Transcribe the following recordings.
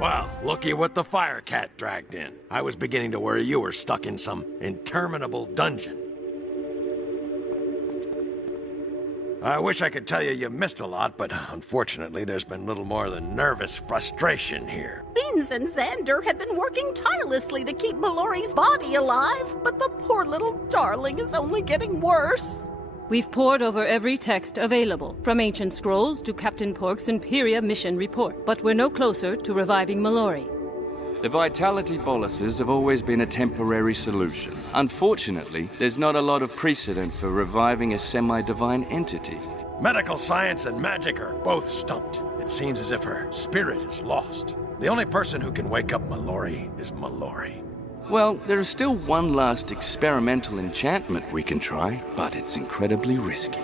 Well, looky what the fire cat dragged in. I was beginning to worry you were stuck in some interminable dungeon. I wish I could tell you you missed a lot, but unfortunately there's been little more than nervous frustration here. Beans and Xander have been working tirelessly to keep Mallory's body alive, but the poor little darling is only getting worse. We've pored over every text available, from ancient scrolls to Captain Pork's Empyrea mission report, but we're no closer to reviving Mallory. The vitality boluses have always been a temporary solution. Unfortunately, there's not a lot of precedent for reviving a semi-divine entity. Medical science and magic are both stumped. It seems as if her spirit is lost. The only person who can wake up Mallory is Mallory. Well, there is still one last experimental enchantment we can try, but it's incredibly risky.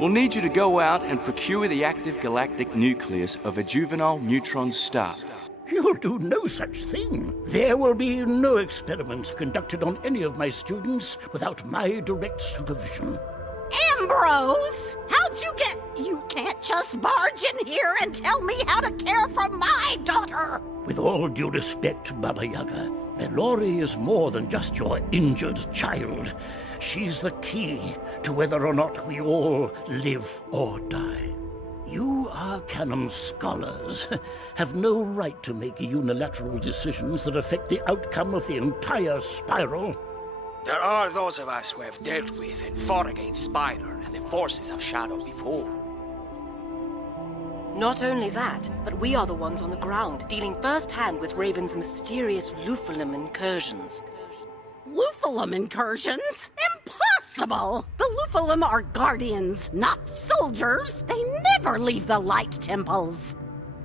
We'll need you to go out and procure the active galactic nucleus of a juvenile neutron star. You'll do no such thing. There will be no experiments conducted on any of my students without my direct supervision. Ambrose! How'd you get... You can't just barge in here and tell me how to care for my daughter! With all due respect, Baba Yaga, Mallory is more than just your injured child. She's the key to whether or not we all live or die. You Arcanum scholars have no right to make unilateral decisions that affect the outcome of the entire spiral. There are those of us who have dealt with and fought against Spider and the forces of Shadow before. Not only that, but we are the ones on the ground, dealing first-hand with Raven's mysterious Lupulum incursions. Lupulum incursions? Impossible! The Lupulum are guardians, not soldiers. They never leave the light temples.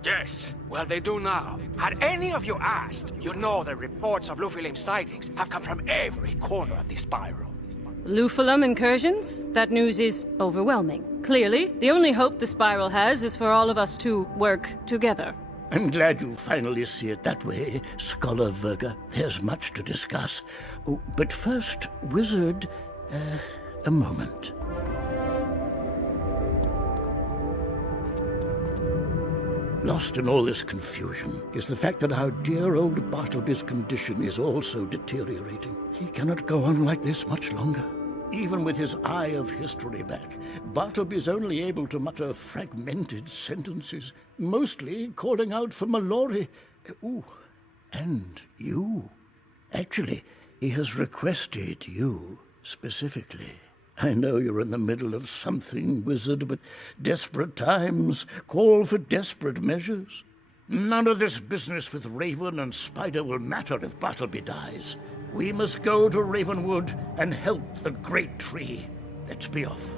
Yes, well they do now. Had any of you asked, you'd know that reports of Lupulum sightings have come from every corner of the spiral. Lupulum incursions? That news is overwhelming. Clearly, the only hope the Spiral has is for all of us to work together. I'm glad you finally see it that way, Scholar Verga. There's much to discuss. Oh, but first, Wizard, a moment. Lost in all this confusion is the fact that our dear old Bartleby's condition is also deteriorating. He cannot go on like this much longer. Even with his eye of history back, Bartleby's only able to mutter fragmented sentences, mostly calling out for Mallory. Ooh, and you. Actually, he has requested you specifically. I know you're in the middle of something, Wizard, but desperate times call for desperate measures. None of this business with Raven and Spider will matter if Bartleby dies. We must go to Ravenwood and help the Great Tree. Let's be off.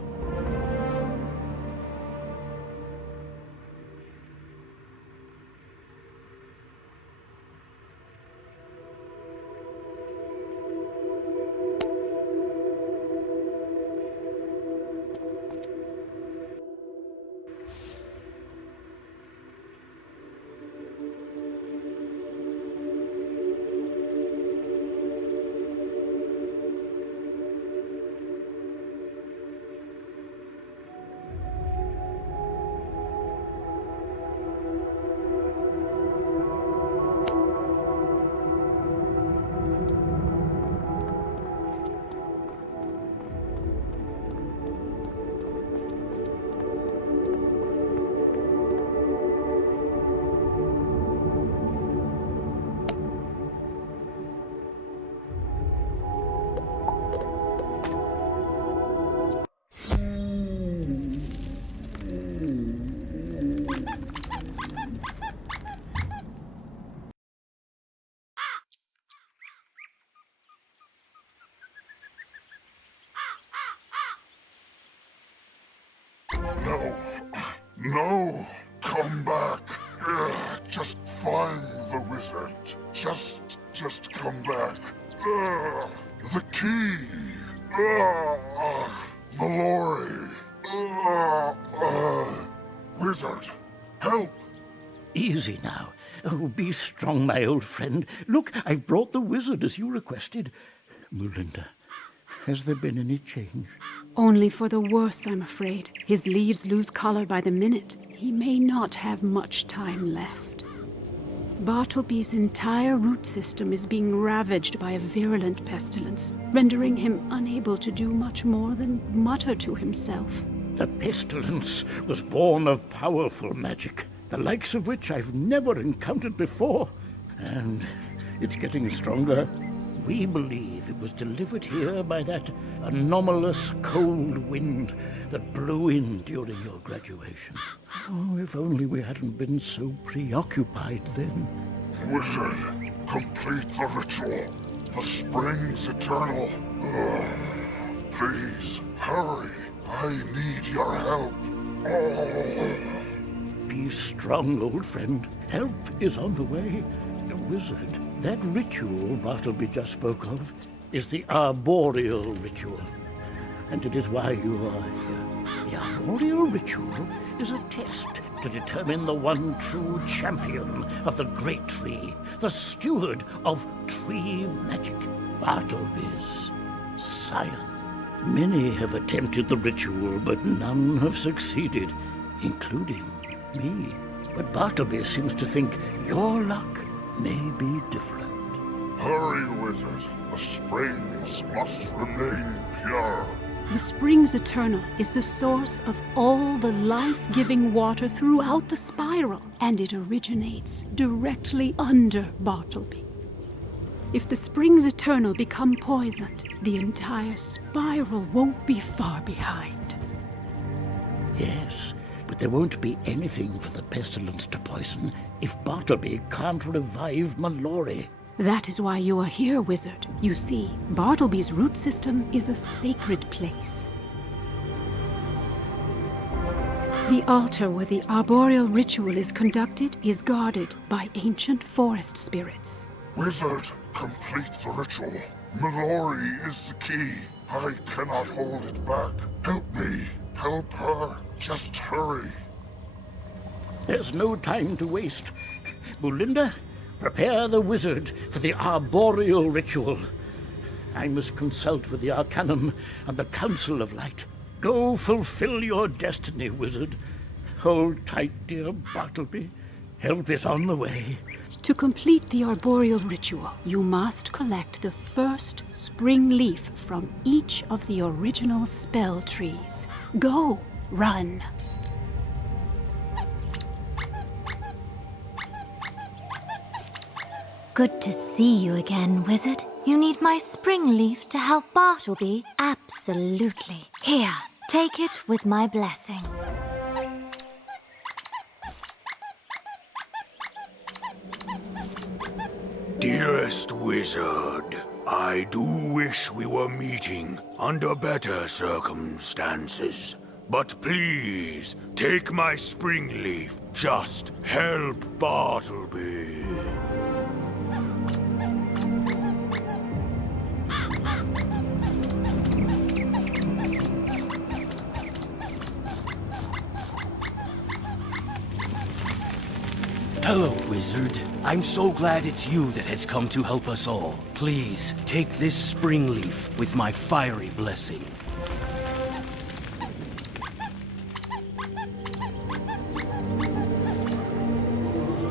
No, come back. Just find the wizard. Just come back. The key. Mallory. Wizard, help. Easy now. Oh, be strong, my old friend. Look, I brought the wizard as you requested. Melinda, has there been any change? Only for the worse, I'm afraid. His leaves lose color by the minute. He may not have much time left. Bartleby's entire root system is being ravaged by a virulent pestilence, rendering him unable to do much more than mutter to himself. The pestilence was born of powerful magic, the likes of which I've never encountered before. And it's getting stronger. We believe it was delivered here by that anomalous cold wind that blew in during your graduation. Oh, if only we hadn't been so preoccupied then. Wizard, complete the ritual. The spring's eternal. Please, hurry. I need your help. Oh. Be strong, old friend. Help is on the way. The wizard, that ritual Bartleby just spoke of, is the arboreal ritual. And it is why you are here. The arboreal ritual is a test to determine the one true champion of the great tree, the steward of tree magic, Bartleby's scion. Many have attempted the ritual, but none have succeeded, including me. But Bartleby seems to think your luck may be different. Hurry, wizard. The springs must remain pure. The Springs Eternal is the source of all the life-giving water throughout the spiral, and it originates directly under Bartleby. If the Springs Eternal become poisoned, the entire spiral won't be far behind. Yes, but there won't be anything for the pestilence to poison if Bartleby can't revive Mallory. That is why you are here, wizard. You see, Bartleby's root system is a sacred place. The altar where the arboreal ritual is conducted is guarded by ancient forest spirits. Wizard, complete the ritual. Mallory is the key. I cannot hold it back. Help me. Help her. Just hurry. There's no time to waste. Belinda, prepare the wizard for the arboreal ritual. I must consult with the Arcanum and the Council of Light. Go fulfill your destiny, wizard. Hold tight, dear Bartleby. Help is on the way. To complete the arboreal ritual, you must collect the first spring leaf from each of the original spell trees. Go, run. Good to see you again, wizard. You need my spring leaf to help Bartleby? Absolutely. Here, take it with my blessing. Dearest wizard, I do wish we were meeting under better circumstances. But please, take my spring leaf. Just help Bartleby. Hello, wizard. I'm so glad it's you that has come to help us all. Please, take this spring leaf with my fiery blessing.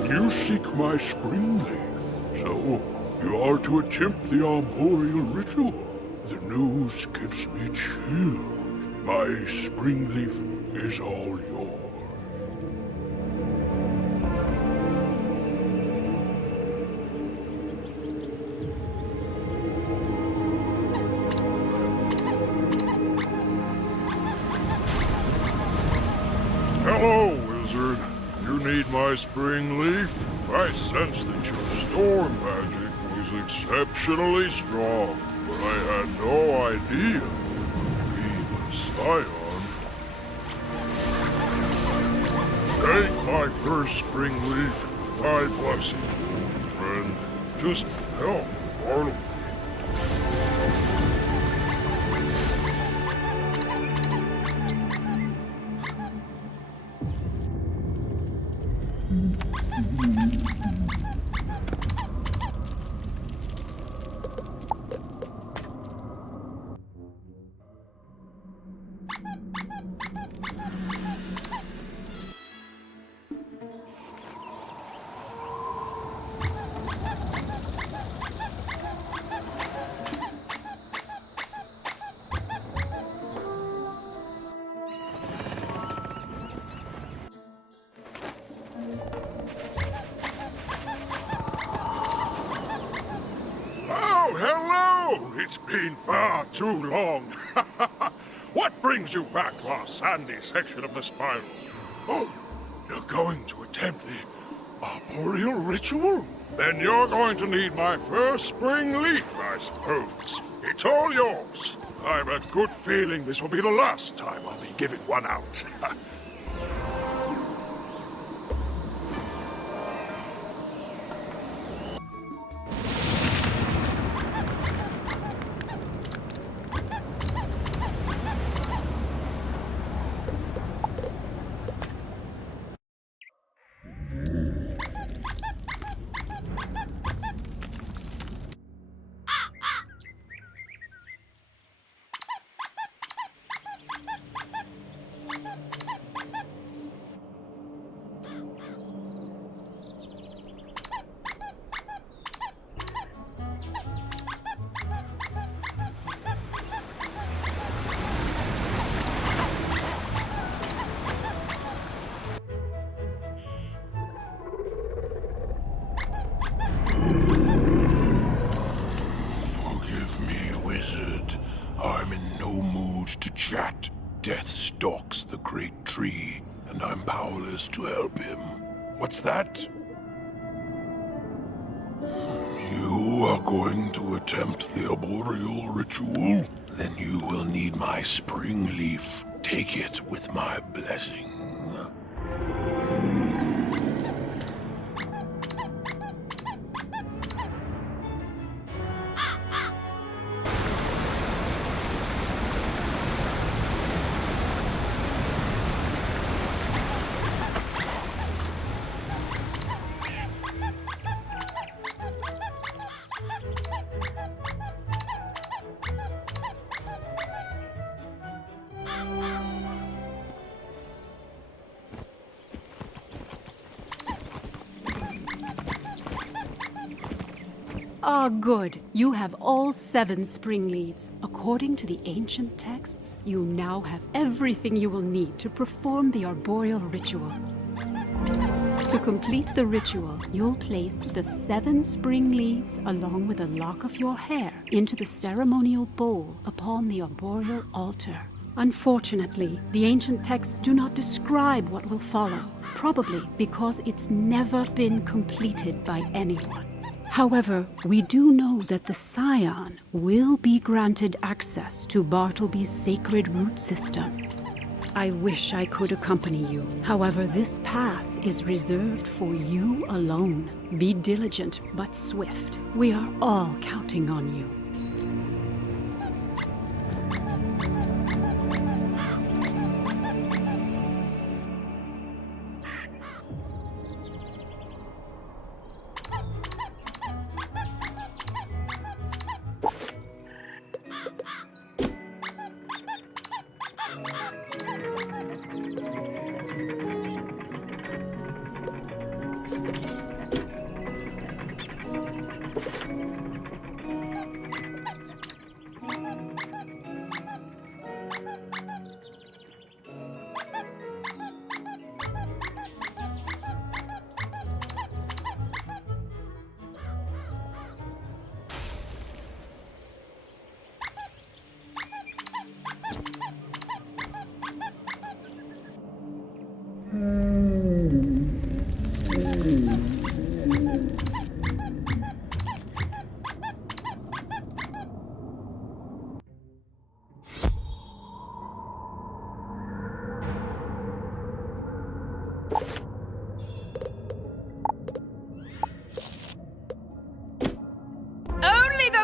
You seek my spring leaf, so you are to attempt the arboreal ritual. The news gives me chills. My spring leaf is all yours. Hello, wizard. You need my spring leaf? I sense that your storm magic was exceptionally strong, but I had no idea you'd be the scion. Take my first spring leaf, my blessing, friend. Just help Bartleby. It's been far too long. What brings you back to our sandy section of the spiral? Oh, you're going to attempt the arboreal ritual? Then you're going to need my first spring leaf, I suppose. It's all yours. I've a good feeling this will be the last time I'll be giving one out. Forgive me, wizard. I'm in no mood to chat. Death stalks the great tree, and I'm powerless to help him. What's that? You are going to attempt the arboreal ritual? Then you will need my spring leaf. Take it with my blessing. Ah, good. You have all 7 spring leaves. According to the ancient texts, you now have everything you will need to perform the arboreal ritual. To complete the ritual, you'll place the 7 spring leaves along with a lock of your hair into the ceremonial bowl upon the arboreal altar. Unfortunately, the ancient texts do not describe what will follow, probably because it's never been completed by anyone. However, we do know that the Scion will be granted access to Bartleby's sacred root system. I wish I could accompany you. However, this path is reserved for you alone. Be diligent but swift. We are all counting on you.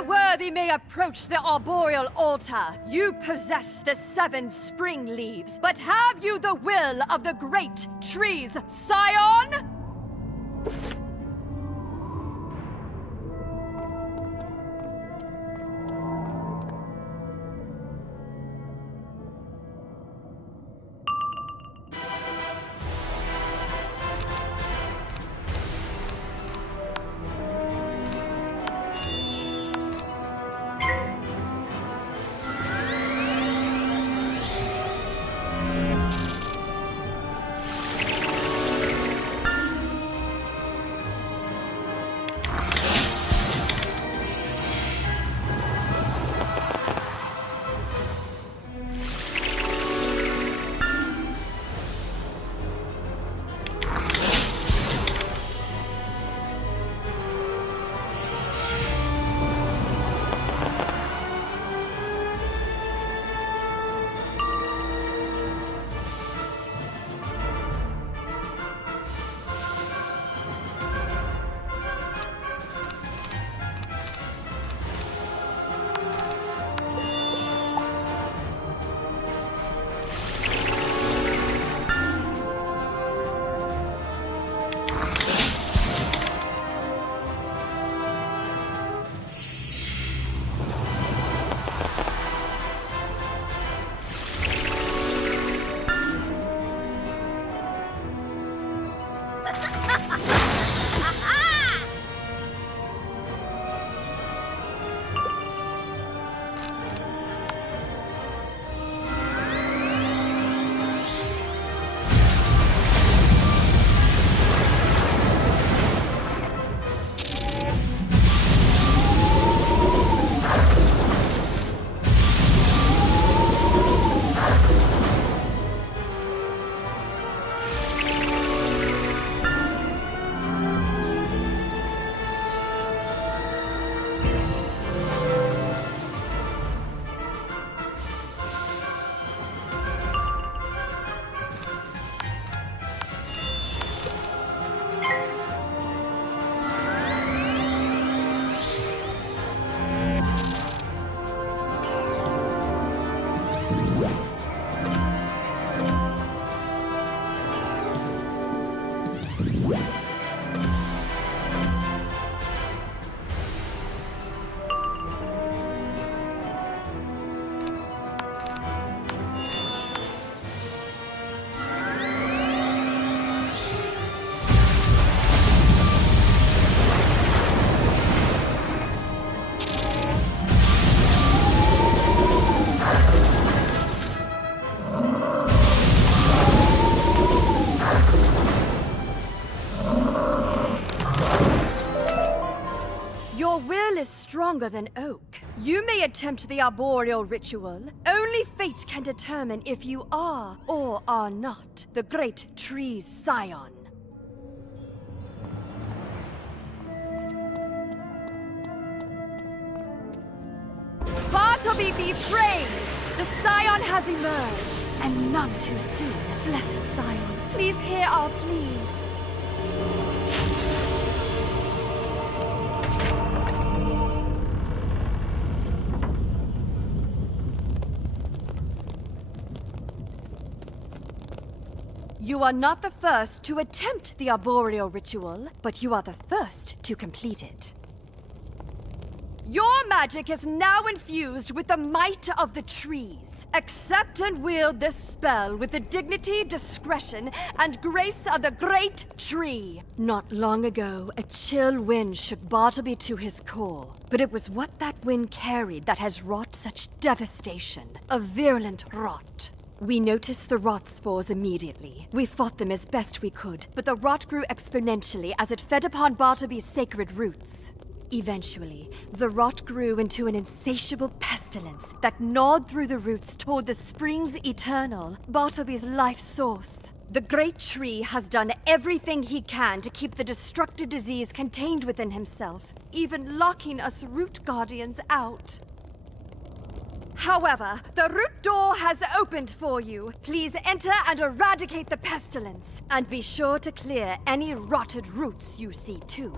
Worthy may approach the arboreal altar. You possess the 7 spring leaves, but have you the will of the great tree's scion? stronger than oak. You may attempt the arboreal ritual. Only fate can determine if you are or are not the great tree's scion. Bartleby be praised! The scion has emerged, and none too soon. Blessed scion, please hear our plea. You are not the first to attempt the arboreal ritual, but you are the first to complete it. Your magic is now infused with the might of the trees. Accept and wield this spell with the dignity, discretion, and grace of the great tree. Not long ago, a chill wind shook Bartleby to his core. But it was what that wind carried that has wrought such devastation. A virulent rot. We noticed the rot spores immediately. We fought them as best we could, but the rot grew exponentially as it fed upon Bartleby's sacred roots. Eventually, the rot grew into an insatiable pestilence that gnawed through the roots toward the springs eternal, Bartleby's life source. The great tree has done everything he can to keep the destructive disease contained within himself, even locking us root guardians out. However, the root door has opened for you. Please enter and eradicate the pestilence, and be sure to clear any rotted roots you see too.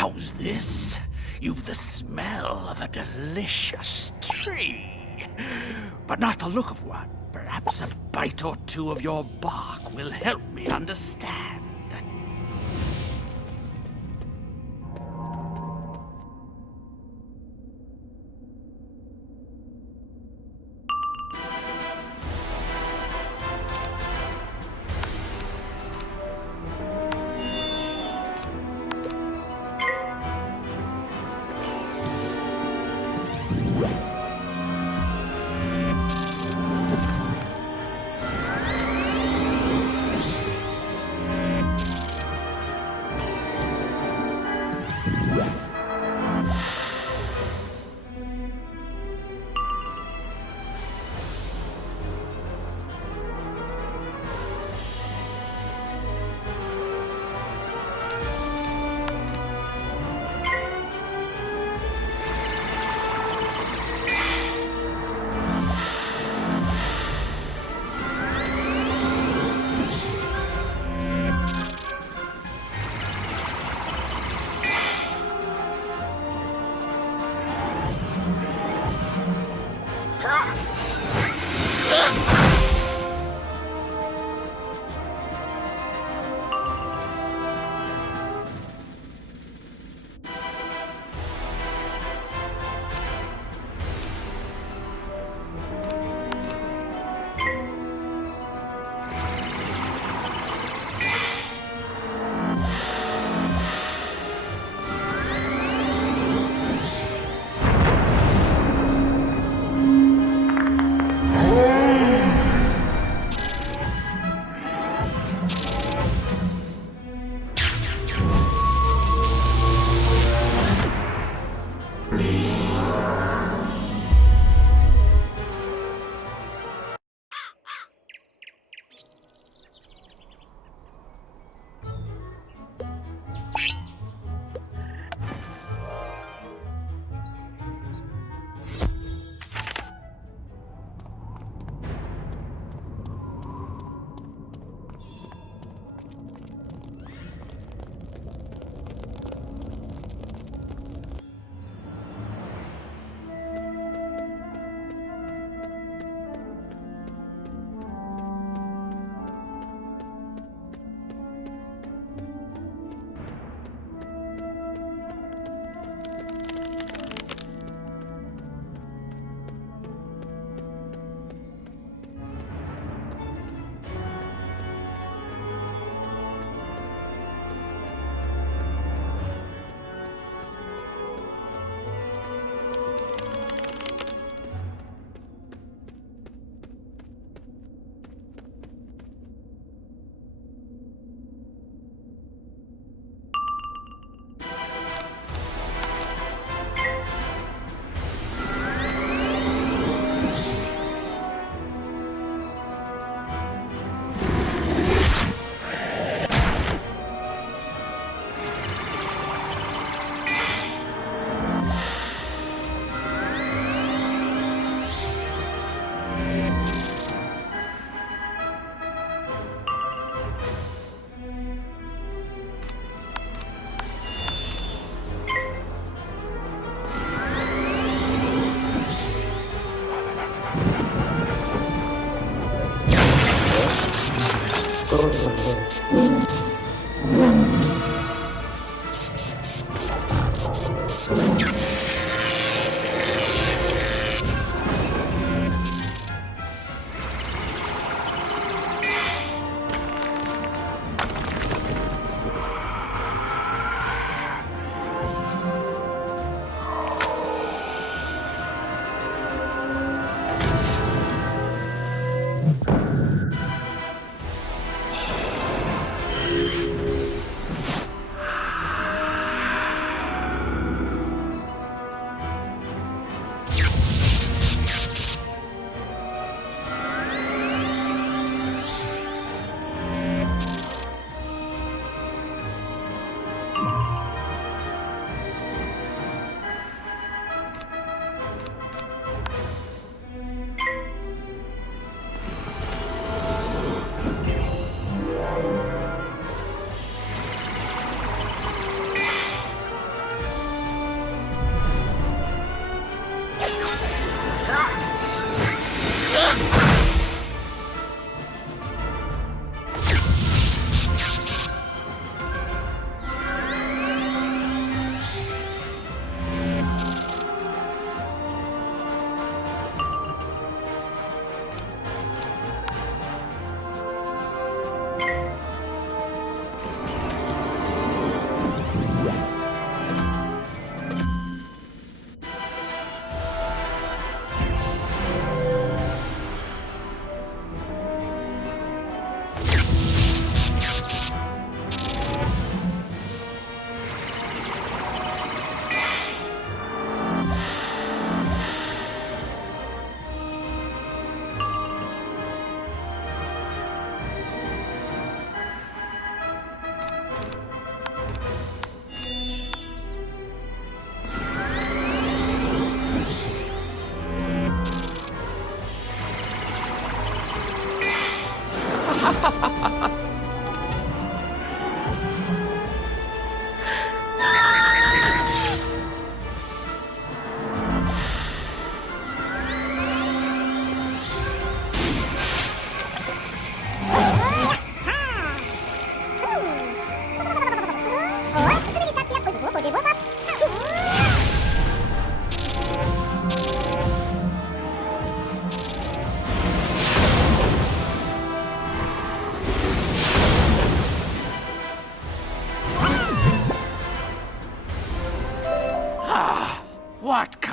How's this? You've the smell of a delicious tree, but not the look of one. Perhaps a bite or two of your bark will help me understand.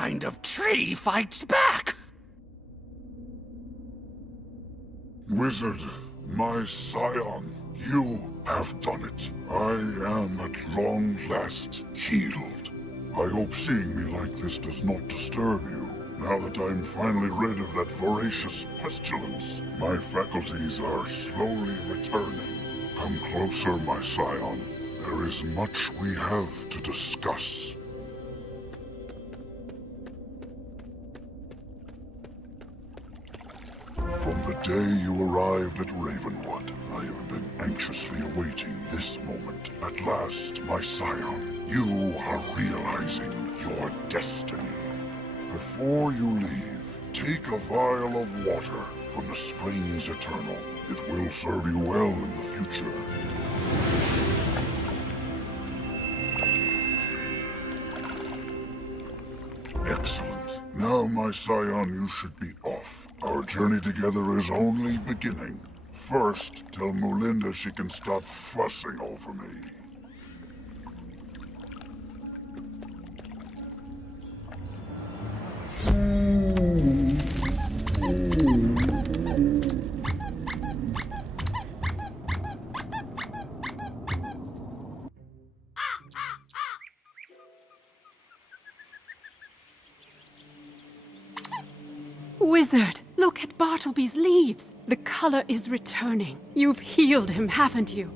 kind of tree fights back? Wizard, my scion, you have done it. I am at long last healed. I hope seeing me like this does not disturb you. Now that I'm finally rid of that voracious pestilence, my faculties are slowly returning. Come closer, my scion. There is much we have to discuss. From the day you arrived at Ravenwood, I have been anxiously awaiting this moment. At last, my scion, you are realizing your destiny. Before you leave, take a vial of water from the Springs Eternal. It will serve you well in the future. Excellent. Now, my scion, you should be off. Our journey together is only beginning. First, tell Mulinda she can stop fussing over me. Wizard, look at Bartleby's leaves. The color is returning. You've healed him, haven't you?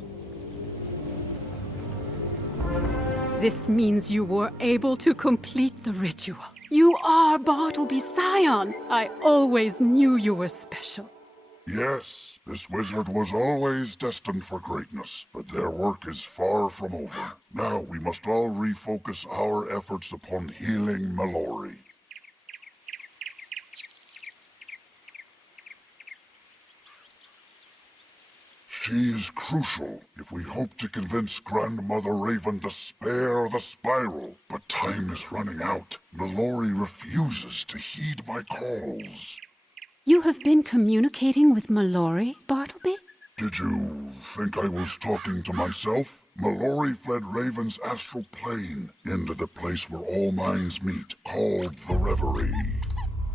This means you were able to complete the ritual. You are Bartleby's scion. I always knew you were special. Yes, this wizard was always destined for greatness, but their work is far from over. Now we must all refocus our efforts upon healing Mallory. She is crucial if we hope to convince Grandmother Raven to spare the spiral. But time is running out. Mallory refuses to heed my calls. You have been communicating with Mallory, Bartleby? Did you think I was talking to myself? Mallory fled Raven's astral plane into the place where all minds meet, called the Reverie.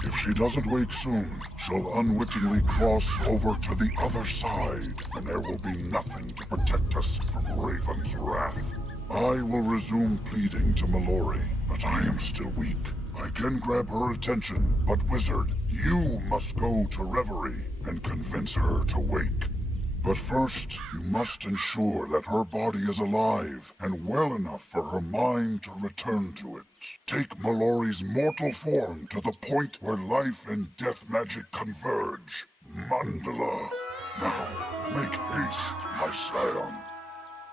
If she doesn't wake soon, she'll unwittingly cross over to the other side, and there will be nothing to protect us from Raven's wrath. I will resume pleading to Mallory, but I am still weak. I can grab her attention, but Wizard, you must go to Reverie and convince her to wake. But first, you must ensure that her body is alive and well enough for her mind to return to it. Take Mallory's mortal form to the point where life and death magic converge. Mandala. Now, make haste, my scion.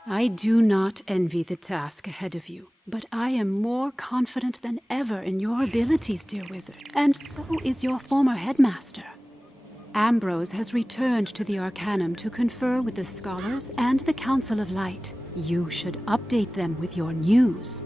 I do not envy the task ahead of you, but I am more confident than ever in your abilities, dear wizard. And so is your former headmaster. Ambrose has returned to the Arcanum to confer with the scholars and the Council of Light. You should update them with your news.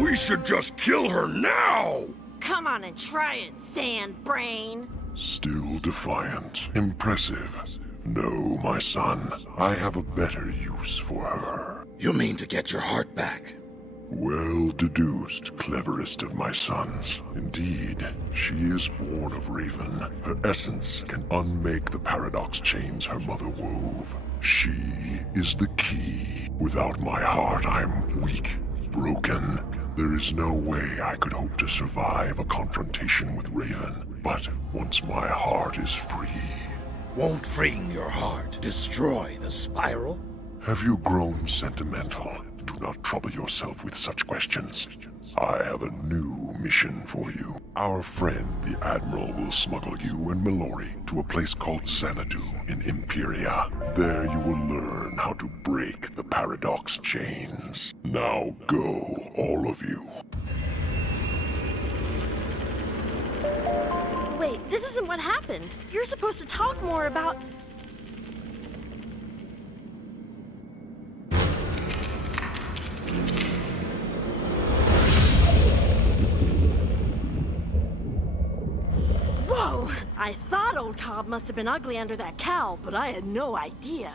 We should just kill her now! Come on and try it, sand brain. Still defiant. Impressive. No, my son. I have a better use for her. You mean to get your heart back? Well deduced, cleverest of my sons. Indeed, she is born of Raven. Her essence can unmake the paradox chains her mother wove. She is the key. Without my heart, I'm weak, broken. There is no way I could hope to survive a confrontation with Raven. But once my heart is free... Won't freeing your heart destroy the spiral? Have you grown sentimental? Do not trouble yourself with such questions. I have a new mission for you. Our friend, the Admiral, will smuggle you and Mallory to a place called Xanadu in Empyrea. There you will learn how to break the paradox chains. Now go, all of you. Wait, this isn't what happened. You're supposed to talk more about... Whoa! I thought old Cobb must have been ugly under that cowl, but I had no idea.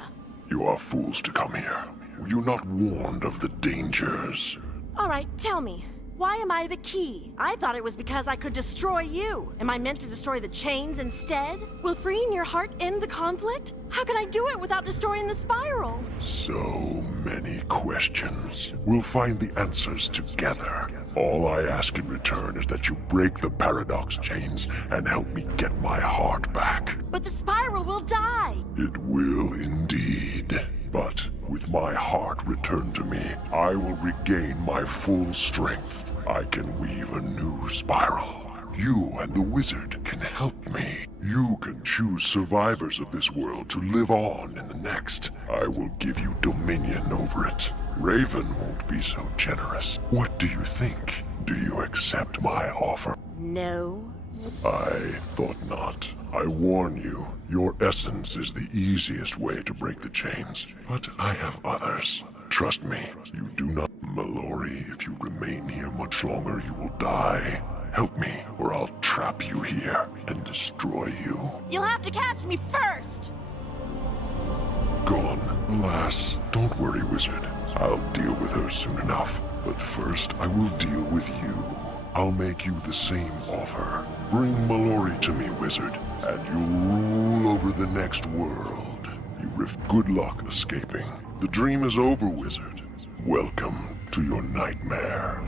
You are fools to come here. Were you not warned of the dangers? All right, tell me. Why am I the key? I thought it was because I could destroy you. Am I meant to destroy the chains instead? Will freeing your heart end the conflict? How can I do it without destroying the spiral? So many questions. We'll find the answers together. All I ask in return is that you break the paradox chains and help me get my heart back. But the spiral will die! It will indeed. But with my heart returned to me, I will regain my full strength. I can weave a new spiral. You and the wizard can help me. You can choose survivors of this world to live on in the next. I will give you dominion over it. Raven won't be so generous. What do you think? Do you accept my offer? No. I thought not. I warn you, your essence is the easiest way to break the chains. But I have others. Trust me, you do not... Mallory, if you remain here much longer, you will die. Help me, or I'll trap you here and destroy you. You'll have to catch me first! Gone. Alas, don't worry, Wizard. I'll deal with her soon enough. But first, I will deal with you. I'll make you the same offer. Bring Mallory to me, Wizard, and you'll rule over the next world. Good luck escaping. The dream is over, Wizard. Welcome to your nightmare.